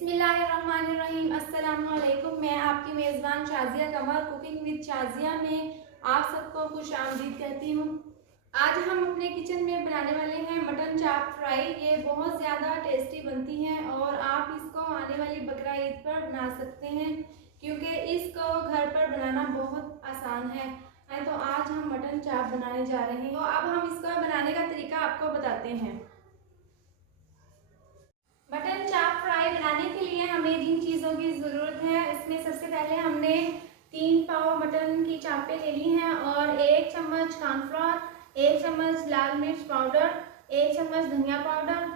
बिस्मिल्लाहिर्रहमानिर्रहीम। अस्सलाम वालेकुम। मैं आपकी मेज़बान शाज़िया कमर कुकिंग विद शाज़िया में आप सबको खुश आमदीद कहती हूँ। आज हम अपने किचन में बनाने वाले हैं मटन चाप फ्राई। ये बहुत ज़्यादा टेस्टी बनती हैं और आप इसको आने वाली बकरा ईद पर बना सकते हैं क्योंकि इसको घर पर बनाना बहुत आसान है। तो आज हम मटन चाप बनाने जा रहे हैं। तो अब हम इसका बनाने का तरीका आपको बताते हैं। मटन चाप फ्राई बनाने के लिए हमें जिन चीज़ों की ज़रूरत है, इसमें सबसे पहले हमने 3 पाव मटन की चापें ले ली हैं और 1 चम्मच कॉर्नफ्लोर, 1 चम्मच लाल मिर्च पाउडर, 1 चम्मच धनिया पाउडर,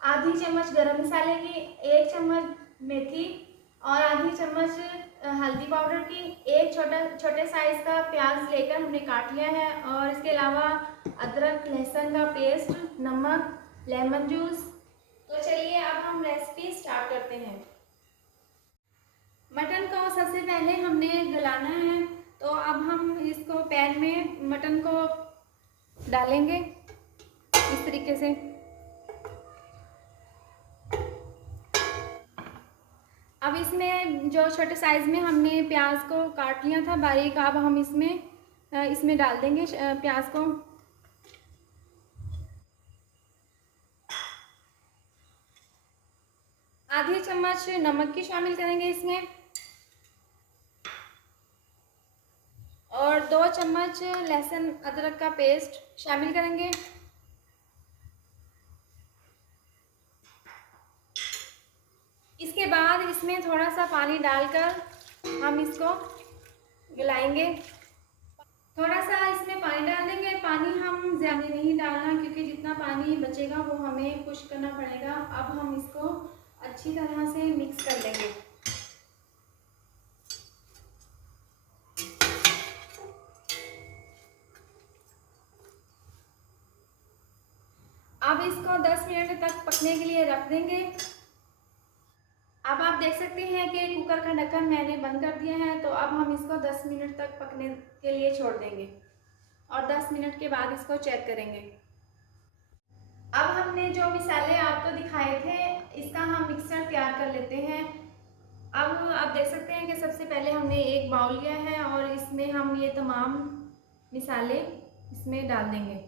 आधी चम्मच गरम मसाले की, 1 चम्मच मेथी और आधी चम्मच हल्दी पाउडर की, एक छोटे साइज़ का प्याज लेकर हमने काट लिया है और इसके अलावा अदरक लहसुन का पेस्ट, नमक, लेमन जूस। तो चलिए अब हम रेसिपी स्टार्ट करते हैं। मटन को सबसे पहले हमने गलाना है, तो अब हम इसको पैन में मटन को डालेंगे इस तरीके से। अब इसमें जो छोटे साइज़ में हमने प्याज को काट लिया था बारीक, अब हम इसमें डाल देंगे प्याज को। आधी चम्मच नमक की शामिल करेंगे इसमें और 2 चम्मच लहसुन अदरक का पेस्ट शामिल करेंगे। इसके बाद इसमें थोड़ा सा पानी डालकर हम इसको गलाएंगे। थोड़ा सा इसमें पानी डाल देंगे। पानी हम ज़्यादा नहीं डालना क्योंकि जितना पानी बचेगा वो हमें खुश्क करना पड़ेगा। अब हम इसको अच्छी तरह से मिक्स कर लेंगे। अब इसको 10 मिनट तक पकने के लिए रख देंगे। अब आप देख सकते हैं कि कुकर का ढक्कन मैंने बंद कर दिया है, तो अब हम इसको 10 मिनट तक पकने के लिए छोड़ देंगे और 10 मिनट के बाद इसको चेक करेंगे। अब हमने जो मिसाले आपको दिखाए थे, इसका हम मिक्सचर तैयार कर लेते हैं। अब आप देख सकते हैं कि सबसे पहले हमने एक बाउल लिया है और इसमें हम ये तमाम मिसाले इसमें डाल देंगे।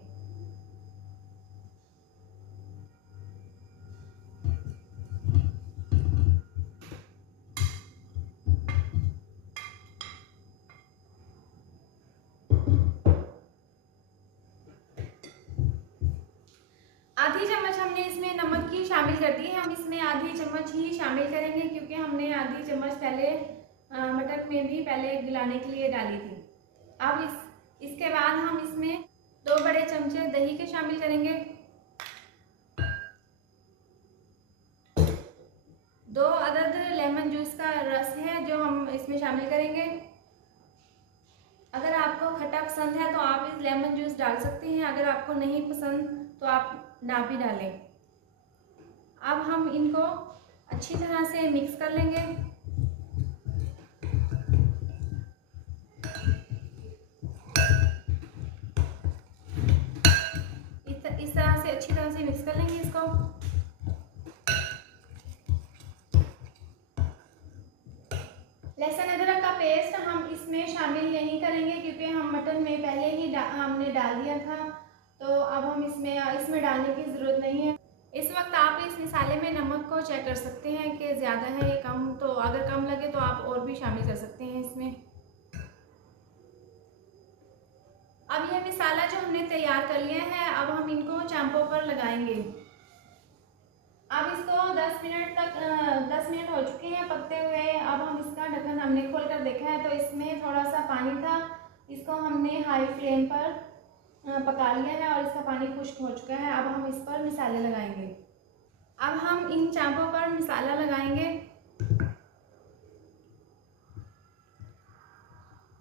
आधी चम्मच हमने इसमें नमक की शामिल कर दी है। हम इसमें आधी चम्मच ही शामिल करेंगे क्योंकि हमने आधी चम्मच पहले मटन में भी पहले गलाने के लिए डाली थी। अब इसके बाद हम इसमें 2 बड़े चमचे दही के शामिल करेंगे, 2 अदद लेमन जूस का रस है जो हम इसमें शामिल करेंगे। अगर आपको खट्टा पसंद है तो आप इस लेमन जूस डाल सकते हैं, अगर आपको नहीं पसंद तो आप ना भी डालें। अब हम इनको अच्छी तरह से मिक्स कर लेंगे। इस तरह से अच्छी तरह से मिक्स कर लेंगे इसको। लहसुन अदरक का पेस्ट हम इसमें शामिल नहीं करेंगे क्योंकि हम मटन में पहले ही हमने डाल दिया था, तो अब हम इसमें डालने की ज़रूरत नहीं है। इस वक्त आप इस मिसाले में नमक को चेक कर सकते हैं कि ज़्यादा है या कम, तो अगर कम लगे तो आप और भी शामिल कर सकते हैं इसमें। अब यह मिसाला जो हमने तैयार कर लिया है, अब हम इनको चांपों पर लगाएंगे। अब इसको 10 मिनट हो चुके हैं पकते हुए। अब हम इसका ढक्कन हमने खोल कर देखा है तो इसमें थोड़ा सा पानी था, इसको हमने हाई फ्लेम पर पका लिया है और इसका पानी खुश्क हो चुका है। अब हम इस पर मिसाले लगाएंगे। अब हम इन चांपों पर मिसाला लगाएंगे।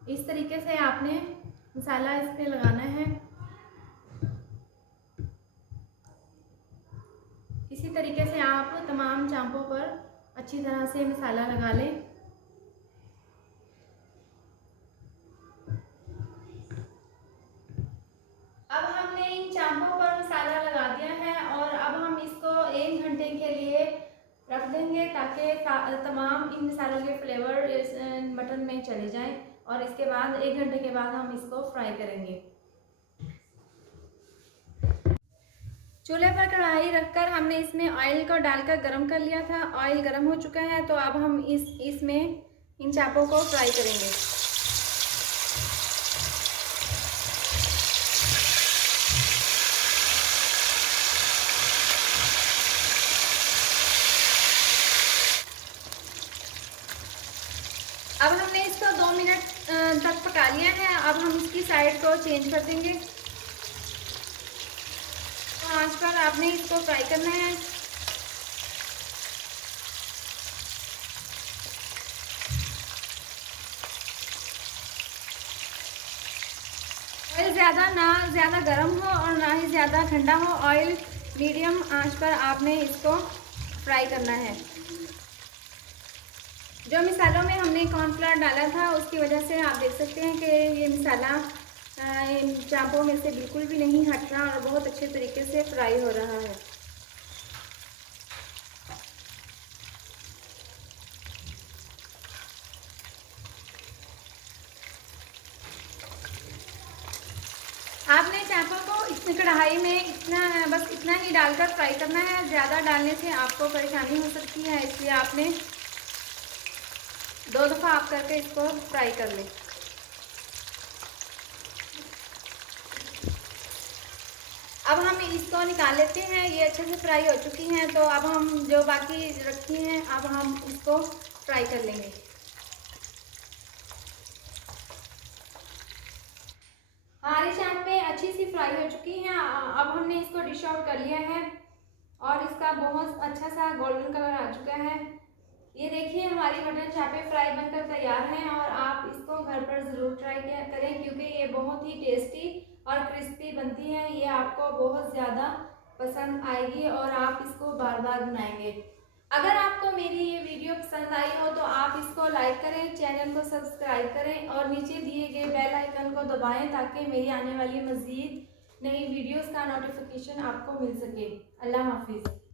इस तरीके से आपने मसाला इस पे लगाना है। इसी तरीके से आप तमाम चांपों पर अच्छी तरह से मसाला लगा लें। अब हमने इन चांपों पर मसाला लगा दिया है और अब हम इसको 1 घंटे के लिए रख देंगे ताकि तमाम इन मसालों के फ्लेवर इस मटन में चले जाएं। और इसके बाद 1 घंटे के बाद हम इसको फ्राई करेंगे। चूल्हे पर कढ़ाई रखकर हमने इसमें ऑयल को डालकर गरम कर लिया था। ऑयल गरम हो चुका है, तो अब हम इसमें इन चापों को फ्राई करेंगे। अब हमने इसको 2 मिनट तक पका लिया है। अब हम इसकी साइड को चेंज कर देंगे। आंच पर आपने इसको फ्राई करना है। ऑयल ज़्यादा गर्म हो और ना ही ज़्यादा ठंडा हो। ऑयल मीडियम आंच पर आपने इसको फ्राई करना है। जो मसालों में हमने कॉर्नफ्लावर डाला था उसकी वजह से आप देख सकते हैं कि ये मसाला इन चापों में से बिल्कुल भी नहीं हट रहा और बहुत अच्छे तरीके से फ्राई हो रहा है। आपने चापों को इतनी कढ़ाई में बस इतना ही डालकर फ्राई करना है। ज़्यादा डालने से आपको परेशानी हो सकती है, इसलिए आपने 2 दफ़ा आप करके इसको फ्राई कर लें। अब हम इसको निकाल लेते हैं। ये अच्छे से फ्राई हो चुकी हैं, तो अब हम जो बाकी रखी हैं अब हम इसको फ्राई कर लेंगे। हमारी चापें अच्छी सी फ्राई हो चुकी हैं। अब हमने इसको डिश आउट कर लिया है और इसका बहुत अच्छा सा गोल्डन कलर आ चुका है। ये देखिए हमारी मटन चापें फ्राई बनकर तैयार हैं और आप इसको घर पर ज़रूर ट्राई करें, क्योंकि ये बहुत ही टेस्टी और क्रिस्पी बनती है। ये आपको बहुत ज़्यादा पसंद आएगी और आप इसको बार बार बनाएंगे। अगर आपको मेरी ये वीडियो पसंद आई हो तो आप इसको लाइक करें, चैनल को सब्सक्राइब करें और नीचे दिए गए बेल आइकन को दबाएं ताकि मेरी आने वाली मज़ीद नई वीडियोस का नोटिफिकेशन आपको मिल सके। अल्लाह हाफिज़।